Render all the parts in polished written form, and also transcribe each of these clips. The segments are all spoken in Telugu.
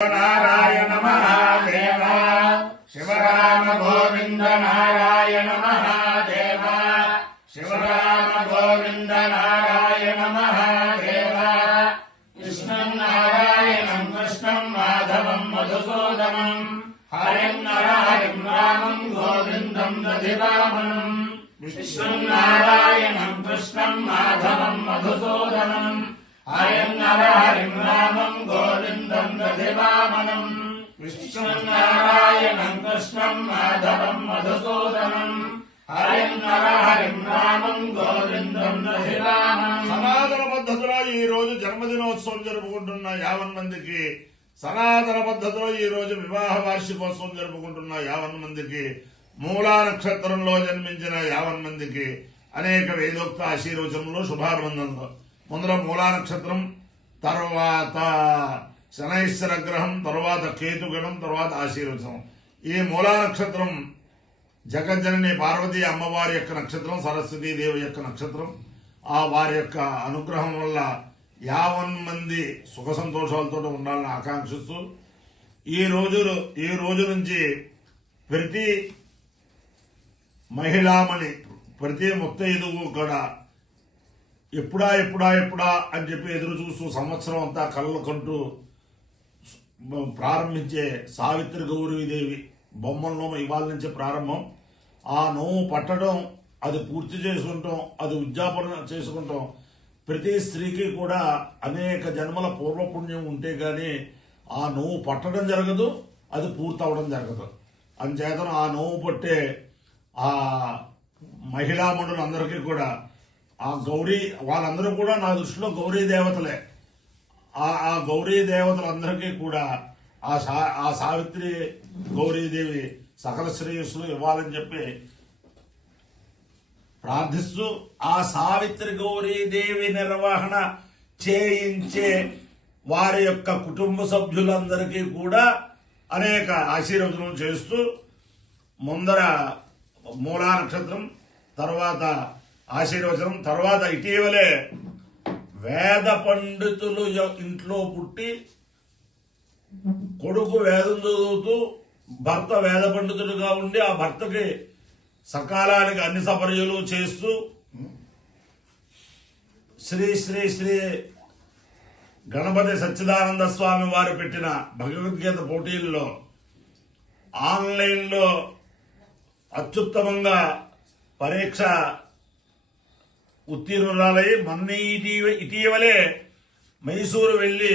नारायण महादेव शिवराम गोविंद नारायण महादेव शिवराम गोविंद नारायण महादेव कृष्णं नारायणं कृष्णं माधवं मधुसूदनं हरिं नरहरिं रामं गोविन्दं दधिवामनं विष्णुं नारायणं कृष्णं माधवं मधुसूदनं हरिं नरहरिं रामं गोविन्दं दधिवामनं विष्णुं नारायणं कृष्णं माधवं मधुसूदनं हरिं नरहरिं रामं गोविन्दं दधिवामनं। సనాతన పద్ధతిలో ఈ రోజు జన్మదినోత్సవం జరుపుకుంటున్న 50 మందికి, సనాతన పద్ధతిలో ఈ రోజు వివాహ వార్షికోత్సవం జరుపుకుంటున్న 50 మందికి, మూలా నక్షత్రంలో జన్మించిన 50 మందికి అనేక వేదోక్త ఆశీర్వచనలు శుభాభినందనలు. ముందర మూలా నక్షత్రం, తర్వాత శనైశ్వర గ్రహం, తర్వాత కేతుగణం, తర్వాత ఆశీర్వచనం. ఈ మూలా నక్షత్రం జగజ్జనని పార్వతీ అమ్మవారి యొక్క నక్షత్రం, సరస్వతీదేవి యొక్క నక్షత్రం. ఆ వారి యొక్క అనుగ్రహం వల్ల 50 మంది సుఖ సంతోషాలతో ఉండాలని ఆకాంక్షిస్తూ ఈ రోజు నుంచి ప్రతి మహిళామణి, ప్రతి ముత్తైదువు కూడా ఎప్పుడా అని చెప్పి ఎదురు చూస్తూ సంవత్సరం అంతా కళ్ళు కంటూ ప్రారంభించే సావిత్రి గౌరీదేవి బొమ్మల్లో ఇవాళ నుంచి ప్రారంభం. ఆ నోము పట్టడం, అది పూర్తి చేసుకుంటాం, అది ఉద్యాపన చేసుకుంటాం. ప్రతి స్త్రీకి కూడా అనేక జన్మల పూర్వపుణ్యం ఉంటే గాని ఆ నోవు పట్టడం జరగదు, అది పూర్తి అవడం జరగదు. అందుచేతను ఆ నోవు పట్టే ఆ మహిళామణులందరికీ కూడా ఆ గౌరీ, వాళ్ళందరూ కూడా నా దృష్టిలో గౌరీ దేవతలే. ఆ గౌరీ దేవతలందరికీ కూడా ఆ సావిత్రి గౌరీదేవి సకల శ్రేయస్సులు ఇవ్వాలని చెప్పి ప్రార్థిస్తూ, ఆ సావిత్రి గౌరీదేవి నిర్వహణ చేయించే వారి యొక్క కుటుంబ సభ్యులందరికీ కూడా అనేక ఆశీర్వచనం చేస్తూ, ముందర మూలా నక్షత్రం, తర్వాత ఆశీర్వచనం, తర్వాత ఇటీవలే వేద పండితులు ఇంట్లో పుట్టి కొడుకు వేదం చదువుతూ భర్త వేద పండితుడుగా ఉండి ఆ భర్తకి సకాలానికి అన్ని సపర్యలు చేస్తూ శ్రీ శ్రీ శ్రీ గణపతి సచ్చిదానంద స్వామి వారు పెట్టిన భగవద్గీత పోటీల్లో ఆన్లైన్లో అత్యుత్తమంగా పరీక్ష ఉత్తీర్ణురాలై మొన్న ఇటీవలే మైసూరు వెళ్లి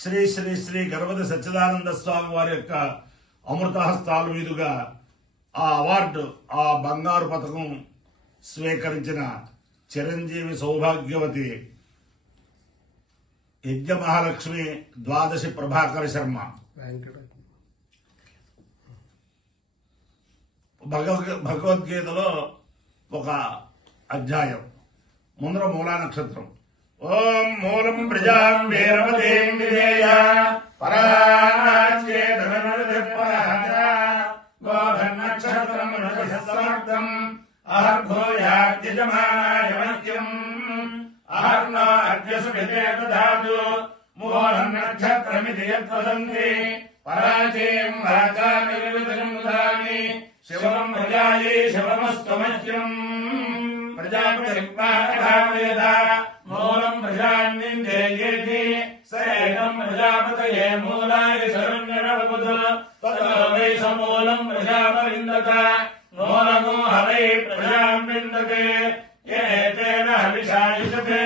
శ్రీ శ్రీ శ్రీ గణపతి సచ్చిదానంద స్వామి వారి యొక్క అమృతహస్తాల మీదుగా ఆ అవార్డు, ఆ బంగారు పథకం స్వీకరించిన చిరంజీవి సౌభాగ్యవతి యజ్ఞ మహాలక్ష్మి ద్వాదశి ప్రభాకర శర్మ భగవద్గీతలో ఒక అధ్యాయం. ముందర మూలా నక్షత్రం. ఓం మూలం ప్రజాం వీరవతీం విధేయ నక్షత్రం సమర్థం అహర్భూయాద్యజమానాయ మహ్యం అహర్నో అద్యసు విదేదాదు మూలం నక్షత్రమితి యద్వదంతి పరాజయం వాచామి వివిధం ఉదామి శివం ప్రజాయే శివమస్తు మహ్యం ప్రజాపతిర్వేద మూలం ప్రజాన్నిందేయేతి సేనం ప్రజాపతయే మూలాయ శరణ్యరవబుధ తతో వై సమూలం ప్రజాపవిందత మూలమో హవై ప్రజాం విందతే ఏతేన హవిషాయుషతే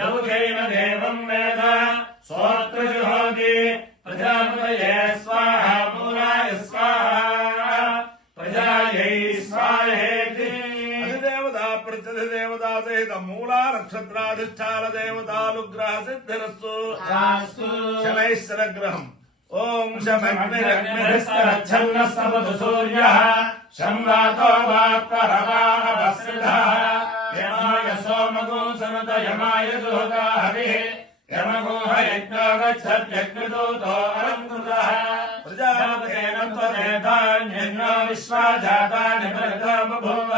యౌకేన దేవం వేద సోత్ర జుహోతి ప్రజాపతయే స్వాహ మూలాయ స్వాహ ప్రజాయై స్వాహేతి. దేవతా సహిత మూలా నక్షత్రాధిష్టాన దేవతానుగ్రహ సిద్ధిరస్తు. శనైశ్వర గ్రహం. ఓం శమగ్నిరగ్నిరస్తరచ్ఛన్నస్తపతు సూర్యః శంవాతో వాత్పరవాహవస్రిధః యమాయ సోమగో సనత యమాయ జోగా హరిః యమగోహ యజ్ఞో గచ్చద్యజ్ఞదూతో అలంకృతః ప్రజాపతేన త్వరేతాన్యన్నో విశ్వాజాతాని భరతో బభూవ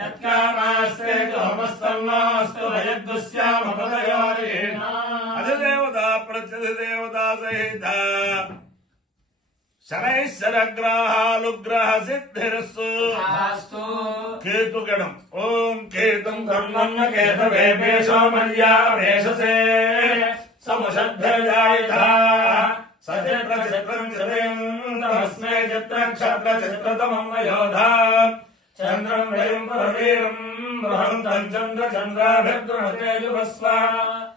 యత్కామాస్తే హోమస్తన్నోస్తు భయద్దుస్యామ పదయోరేణ. అధిదేవత प्रत्यधिदेवता सहित शनैश्चरग्रहानुग्रह सिद्धिरस्तु केतुगणम् ओम केतुं कर्मण्य केतवेपेशो मर्यावेशसे समुषद्भिर्जायिता सचित्रचित्रं चिरेन्द्रमस्मै चित्रक्षत्रचित्रतमं वयोधा चन्द्रं वयं परवीरं बृहन्तं चन्द्रचन्द्राभिर्गृहते युवस्व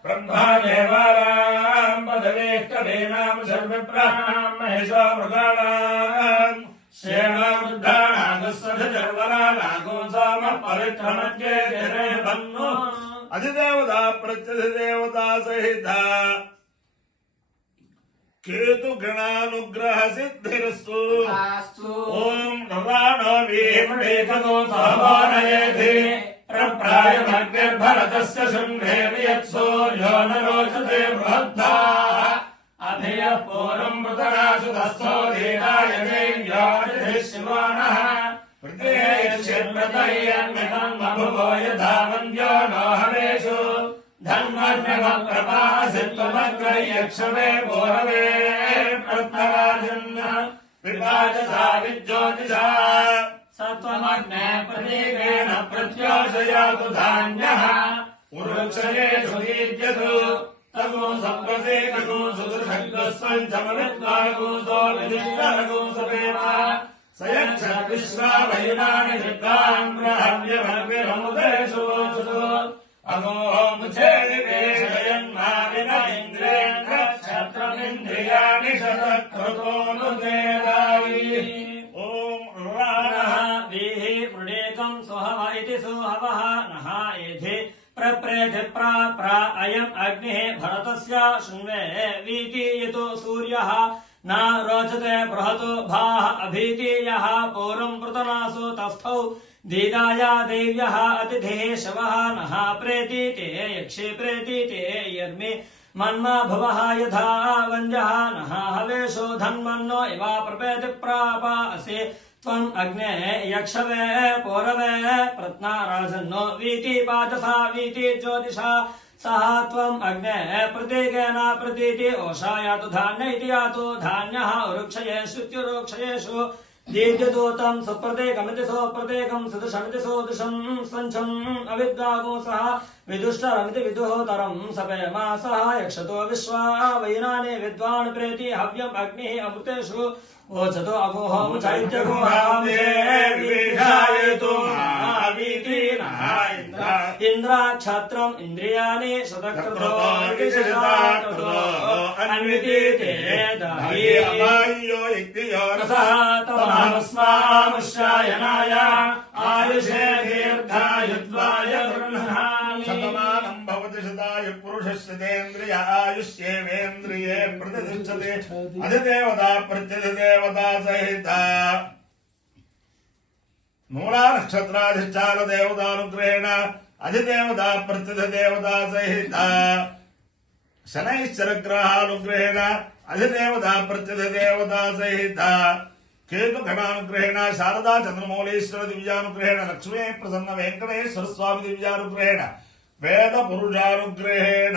ब्रह्मा देवानां पदवेः कवीनां सर्वविप्राणां महेशो मृगाणां श्रेणावृद्धानागस्वधर्वनागोसाम पवित्रमध्ये जने बन्नो अधिदेवता प्रत्यधिदेवता सहित केतु गणानुग्रह सिद्धिरस्तु ओम नवानो वीमणेकनो सहवानयेधि प्रप्रायमग्निर्भरतस्य शुम्भे वियत्सो यो न रोचते बृहद्धाः अभियः पूर्वं मृतरासु तस्थो धीराय देव्यादिभिः शिवानः प्रत्ययक्षेत्रतयन्मितं बभुवो यथा वन्द्यो नो हवेषु धन्वन्यवप्रपासित्वमग्रयक्षवे भोरवे प्रत्नराजन् विभाजसा विज्योतिषा सत्वमग्ने प्रतीकेन प्रत्योषयातु धान्यः उरुक्षयेषु दीद्यतु तगो सप्रसेकगो सुदृशग्रस्वञ्चमविद्वागोसो विदिष्टरगोसपेमा सयक्षविश्वावयुनानि विद्वान् ब्रह्म्यमग्निरमुदेषु अगो मुझे वेशयन्माविन इन्द्रेन्द्र क्षत्रमिन्द्रियाणि शतक्रतोऽनुदेदायि ओम राणः वीः वृडेकं सुहव इति सुहवः नः एधि प्रप्रेधि प्रा अयम् अग्निः भरतस्य शृण्वे वीति यतो सूर्यः न रोचते बृहतो भाः अभीति यः पूर्वं पृतनासु तस्थौ दीदाया देव्यः अतिथिः शवः नः प्रेतीते यक्षे प्रेतीते यर्मि मन्मा भुवः यथा वञ्जः नः हवेशो धन्वन्नो इवा प्रपेति प्रापासि त्वम् अग्ने यक्षवे पौरवे प्रत्नाराजन्नो वीति पाचसा वीति ज्योतिषा सः त्वम् अग्ने प्रतीकेन प्रतीति ओषा यातु धान्य इति यातु धान्यः उरुक्षयेषु इत्युरुक्षयेषु दीर्घदूतं सुप्रतीकमिति सुप्रतीकं सदृशमिति सुदृशं स्वञ्छम् अविद्वागोसः विदुष्टरमिति विदुहोतरं सपेमा सः यक्षतो विश्वा वैनानि विद्वान् प्रेति हव्यम् अग्निः अमृतेषु ओचतो अगोहं चैत्यगोहायतु इन्द्राक्षत्रम् इन्द्रियाणि शतक्रतो अन्वितीते तमस्मामुष्यायनाय आयुषे दीर्घायुद्वाय गृह्णामि शतमानं भवति शताय पुरुषस्येन्द्रिय आयुष्येवेन्द्रिये प्रतिष्ठते अधिदेवता प्रत्यधिदेवता सहित मूला नक्षत्राधिष्ठान देवतानुग्रहेण अधिदेवता प्रत्यधिदेवता सहित शनैश्चरग्रहानुग्रहेण अधिदेवता प्रत्यधिदेवता सहित केतु गणानुग्रहेण शारदा चंद्रमौलेश्वर दिव्यानुग्रहेण लक्ष्मी प्रसन्न वेंकटेश्वर स्वामी दिव्यानुग्रहेण वेद पुरुषानुग्रहेण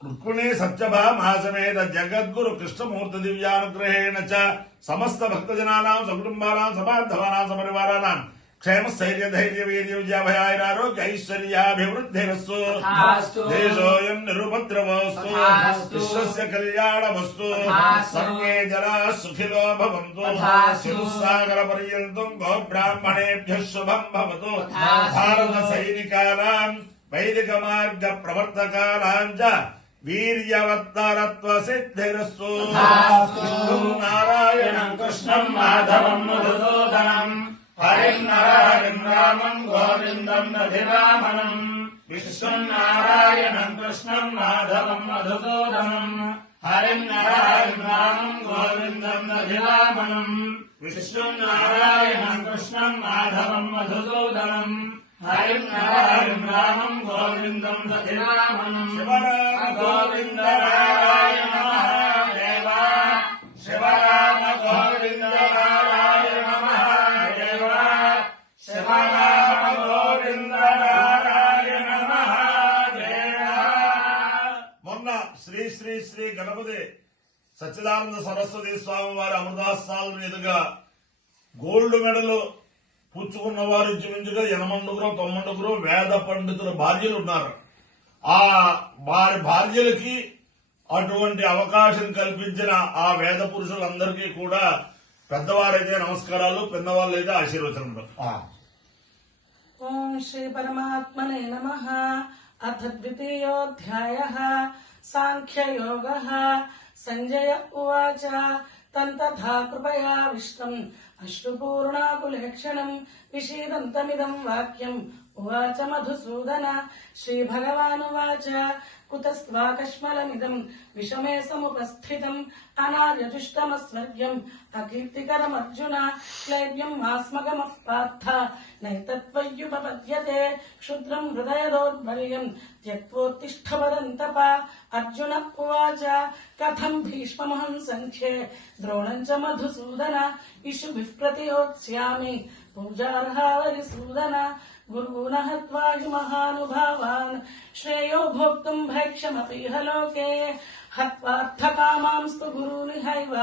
रुक्मिणी सत्यभा महासमेत जगद्गुरु कृष्णमूर्ति दिव्यानुग्रहेण च समस्त भक्तजनानां सकुटुंबानां समाद्धवानां समरिवाराणां क्षेम स्थैर्य धैर्य वीर्य विद्याभयारोग्य ऐश्वर्याभिवृद्धिरस्तु देशोऽयं निरुपद्रवस्तु विश्वस्य कल्याणमस्तु सर्वे जनाः सुखिनो भवन्तु चतुस्सागरपर्यन्तं गोब्राह्मणेभ्यः शुभं भवतु भारत सैनिकानां वैदिक मार्ग प्रवर्तकानां च वीर्यवत्तरत्व सिद्धिरस्तु नारायणं कृष्णं माधवं मधुसूदनं हरिं नरहरिं रामं गोविन्दं दधिवामनं विष्णुं नारायणं कृष्णं माधवं मधुसूदनं हरिं नरहरिं रामं गोविन्दं दधिवामनं विष्णुं नारायणं कृष्णं माधवं मधुसूदनं हरिं नरहरिं रामं गोविन्दं दधिवामनं शिवराम गोविन्द नारायण महादेव शिवराम गोविन्द नारायण महादेव शिवराम गोविन्द नारायण महादेव శ్రీ గణపతి సచ్చిదానంద సరస్వతి స్వామి వారి అమృతాస్తాల మీదుగా గోల్డ్ మెడల్ పుచ్చుకున్న వారు ఇంచుమించుగా 89 వేద పండితుల భార్యలు ఉన్నారు. ఆ వారి భార్యలకి అటువంటి అవకాశం కల్పించిన ఆ వేద పురుషులందరికీ కూడా పెద్దవారైతే నమస్కారాలు, పిన్నవాళ్ళైతే ఆశీర్వచనములు. ఓం శ్రీ పరమాత్మనే నమః. అథ ద్వితీయోऽధ్యాయः సాంఖ్యయోగः. సంజయ ఉవాచ తంతథా కృపయా విష్ణుం అశ్రుపూర్ణాకులేక్షణం విషీదంతమిదం వాక్యం ఉవాచ మధుసూదన. శ్రీభగవానువాచ కుతస్వాకష్మలమిదం విషమే సముపస్థితం అనార్యజుష్టమస్వర్గ్యం అకీర్తికరమర్జున క్లైవ్యం మాస్మగమః పార్థ నైతత్వయ్యుపపద్యతే క్షుద్రం హృదయ దౌర్బల్యం త్యక్తోత్తిష్ఠ పరంతప. అర్జున ఉవాచ కథం భీష్మమహం సంఖ్యే ద్రోణం చ మధుసూదన ఇషుభిః ప్రతియోత్స్యామి పూజార్హావరిసూదన. గురువున హత్వా హి మహానుభావాన్ శ్రేయో భోక్తుం భైక్షమపీహ లోకే హత్వార్థకామాంస్తు గురూనిహైవ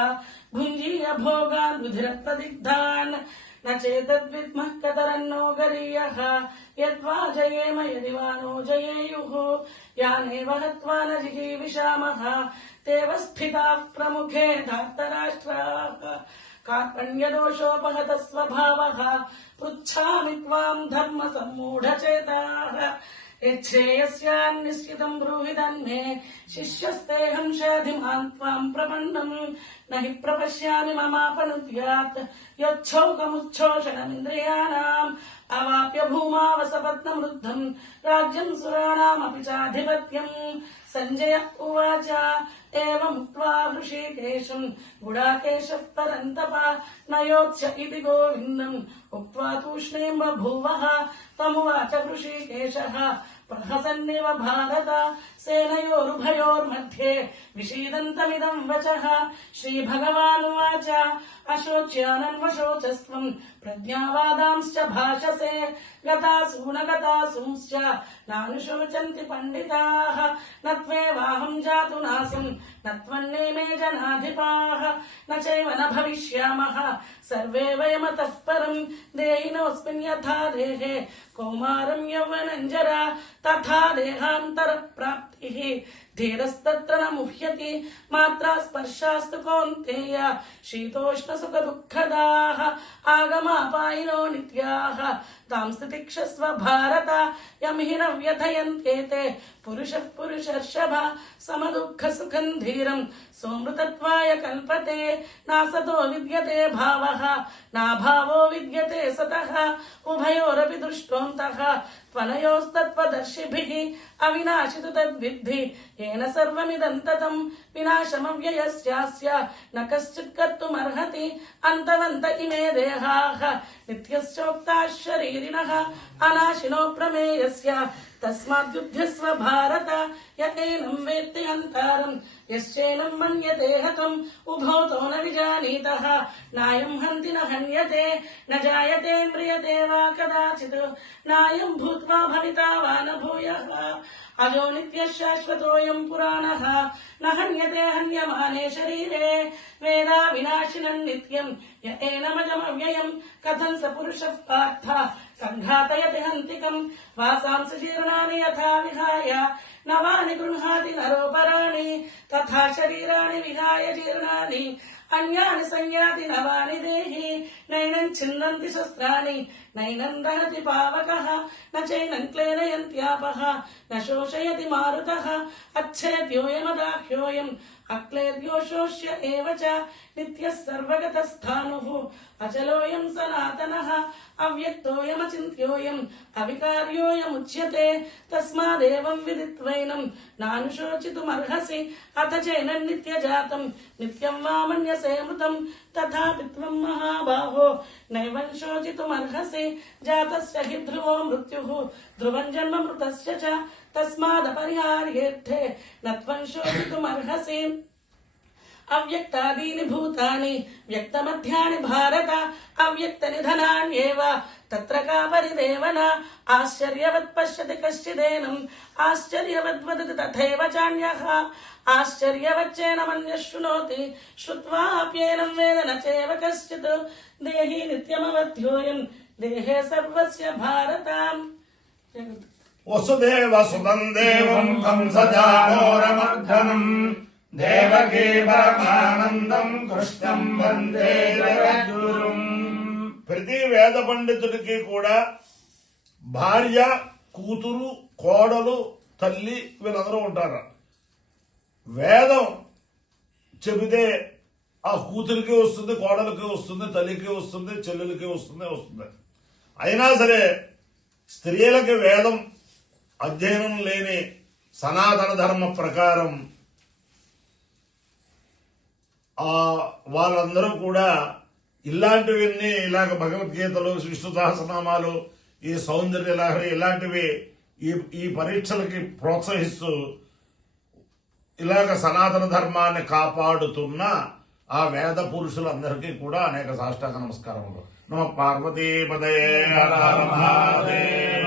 భుంజీయ భోగాన్ రుధిరప్రదిగ్ధాన్ న చేతద్విద్మః కతరన్నో గరీయః యద్వా జయేమ యది వా నో జయేయుః యానేవ హత్వా న జిగీవిషామః తేవ స్థితాః ప్రముఖే ధార్తరాష్ట్రాః కార్పణ్యదోషోపహత స్వభావః పృచ్ఛామి త్వాం ధర్మ సమ్మూఢచేతాః యచ్ఛేయస్యాన్నిశ్చితం బ్రూహి తన్మే శిష్యస్తేహం షాధిమాన్ త్వాం ప్రపన్నం నహి ప్రపశ్యామి మమాపనుద్యాత్ యచ్చౌకముచ్ఛోషణమింద్రియాణాం అవాప్య భూమావసపత్నమృద్ధం రాజ్యం సురాణామపి చాధిపత్యం. సంజయ ఉవాచ ఏవముక్త్వా హృషీకేశం గుడాకేశః పరంతప నయోత్స్య ఇతి గోవిందం ఉక్త్వా తూష్ణీం బభూవః. తమువాచ హృషీకేశః ప్రహసన్నివ భారత సేనయోరుభయోర్मध्ये విషీదంతమిదం వచః. శ్రీభగవానువాచ అశోచ్యానన్వశోచస్త్వం ప్రజ్ఞావాదాంశ్చ భాషసే గతాసూన గతాసూంశ్చ నానుశోచంతి పండితాః నత్వేవాహం జాతు నాసం నత్వన్నేమే జనాధిపాః నచైవ న భవిష్యామః సర్వే వయమతః పరం దేహినోऽస్మిన్ యథా దేహే కౌమారం యౌవనం జరా తథా దేహాంతర ప్రాప్తిః ధీరస్తత్ర న ముహ్యతి. మాత్రా స్పర్శాస్తు కౌంతేయ శీతోష్ణ సుఖ దుఃఖదాః ఆగమాపాయినో నిత్యాః తాం స్థితిక్షస్వ భారత యం హి న వ్యథయంత్యేతే పురుషః పురుషర్షభ సమదుఃఖ సుఖం ధీరం సోమృతత్వాయ కల్పతే నాసతో విద్యతే భావః నాభావో విద్యతే సతః ఉభయోరపి దృష్టోంతః త్వనయోస్తత్వదర్శిభిః అవినాశితు తద్విద్ధి येन सर्वमिदं ततं विनाशमव्ययस्यास्य न कश्चित् कर्तुमर्हति अन्तवन्त इमे देहाः नित्यश्चोक्ताः शरीरिणः अनाशिनो प्रमेयस्य तस्माद्युध्यस्व भारत य एनं वेत्ति हन्तारम् यश्चैनं मन्यते हतम् उभौतो न विजानीतः नायं हन्ति न हन्यते न जायते म्रियते वा कदाचित् नायं भूत्वा भविता वा न भूयः अजो नित्यः शाश्वतोऽयं पुराणः न हन्यते हन्यमाने शरीरे वेदा विनाशिनम् नित्यम् य एनमजमव्ययम् कथं स पुरुषः पार्थ सङ्घातयति हन्तिकम् वासांसि जीर्णानि यथा विहाय नवानि गृह्णाति नरोपराणि तथा शरीराणि विहाय जीर्णानि अन्यानि संयाति नवानि देहि नैनं छिन्दन्ति शस्त्राणि नैनं दहति पावकः न चैनं क्लेदयन्त्यापः न शोषयति मारुतः अच्छेद्योऽयमदाह्योऽयम् अक्लेद्यो शोष्य एव च नित्यः सर्वगतस्थाणुः अचलोऽयं सनातनः अव्यक्तोऽयमचिन्त्योऽयम् अविकार्योऽयमुच्यते तस्मादेवं विदित्वैनं नानुशोचितुमर्हसि अथ चैनं नित्यजातं नित्यं वा मन्यसे मृतं तथापि त्वं महाबाहो नैवं शोचितुमर्हसि जातस्य हि ध्रुवो मृत्युः ध्रुवं जन्म मृतस्य च तस्मादपरिहार्येऽर्थे न त्वं शोचितुमर्हसि అవ్యక్తాదీని భూతాని వ్యక్తమధ్యాని భారత అవ్యక్త నిధనాన్యేవ తత్ర కా పరిదేవన ఆశ్చర్యవత్ పశ్యతి కశ్చిదేనం ఆశ్చర్యవద్వదతి తథైవ చాన్యః ఆశ్చర్యవచ్చేనమన్యః శృణోతి శ్రుత్వాప్యేనం వేద న చేవ కశ్చిత్ దేహి నిత్యమవధ్యోయం దేహే సర్వస్య భారత. వసుదేవ సుతం దేవం కంసజామోరమర్ధనం దేవకీ పరమానందం కృష్ణం వందే జగద్గురుం. ప్రతి వేద పండితుడికి కూడా భార్య, కూతురు, కోడలు, తల్లి వీళ్ళందరూ ఉంటారు. వేదం చెబితే ఆ కూతురికి వస్తుంది, కోడలికి వస్తుంది, తల్లికి వస్తుంది, చెల్లెలకి వస్తుంది. అయినా సరే స్త్రీలకి వేదం అధ్యయనం లేని సనాతన ధర్మ ప్రకారం వాళ్ళందరూ కూడా ఇలాంటివన్నీ ఇలాగ భగవద్గీతలు, విష్ణు సహస్రనామాలు, ఈ సౌందర్య లహరి ఇలాంటివి ఈ పరీక్షలకి ప్రోత్సహిస్తూ ఇలాగ సనాతన ధర్మాన్ని కాపాడుతున్న ఆ వేద పురుషులందరికీ కూడా అనేక సాష్టాంగ నమస్కారములు. నమ పార్వతీపదయే హర హర మహాదేవ.